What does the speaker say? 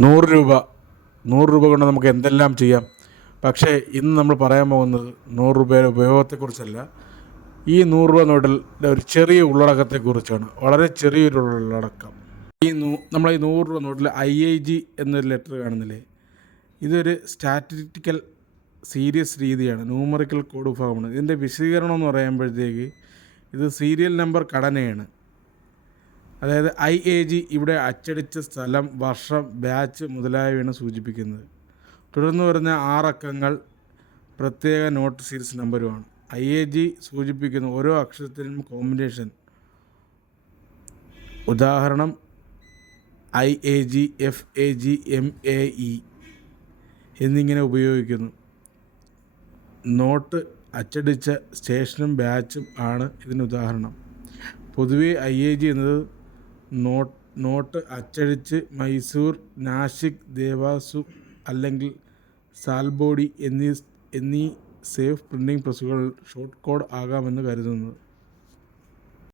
നൂറ് രൂപ നൂറ് രൂപ കൊണ്ട് നമുക്ക് എന്തെല്ലാം ചെയ്യാം? പക്ഷേ ഇന്ന് നമ്മൾ പറയാൻ പോകുന്നത് നൂറ് രൂപയുടെ ഉപയോഗത്തെക്കുറിച്ചല്ല. ഈ നൂറ് രൂപ നോട്ടിന്റെ ഒരു ചെറിയ ഉള്ളടക്കത്തെക്കുറിച്ചാണ്. വളരെ ചെറിയൊരു ഉള്ളടക്കം. ഈ നൂ നമ്മൾ ഈ നൂറ് രൂപ നോട്ടിൽ ഐ ഐ ജി എന്നൊരു ലെറ്റർ കാണുന്നില്ലേ? ഇതൊരു സ്റ്റാറ്റിസ്റ്റിക്കൽ സീരിയസ് രീതിയാണ്. ന്യൂമറിക്കൽ കോഡ് ഭാഗമാണ് ഇതിന്റെ വിശദീകരണം എന്ന് പറയുമ്പോഴത്തേക്ക് ഇത് സീരിയൽ നമ്പർ ഘടനയാണ്. അതായത് ഐ എ ജി ഇവിടെ അച്ചടിച്ച സ്ഥലം വർഷം ബാച്ച് മുതലായവയാണ് സൂചിപ്പിക്കുന്നത്. തുടർന്ന് വരുന്ന ആറക്കങ്ങൾ പ്രത്യേക നോട്ട് സീരീസ് നമ്പറുമാണ് ഐ എ ജി സൂചിപ്പിക്കുന്ന ഓരോ അക്ഷരത്തിനും കോമ്പിനേഷൻ. ഉദാഹരണം I A G F A G M A E എന്നിങ്ങനെ ഉപയോഗിക്കുന്നു. നോട്ട് അച്ചടിച്ച സ്റ്റേഷനും ബാച്ചും ആണ് ഇതിന് ഉദാഹരണം. പൊതുവേ ഐ എ ജി എന്നത് നോട്ട് നോട്ട് അച്ചടിച്ച് മൈസൂർ നാഷിക് ദേവാസു അല്ലെങ്കിൽ സാൽബോഡി എന്നീ എന്നീ സേഫ് പ്രിന്റിംഗ് പ്രസ്സുകൾ ഷോർട്ട് കോഡ് ആകാമെന്ന് കരുതുന്നത്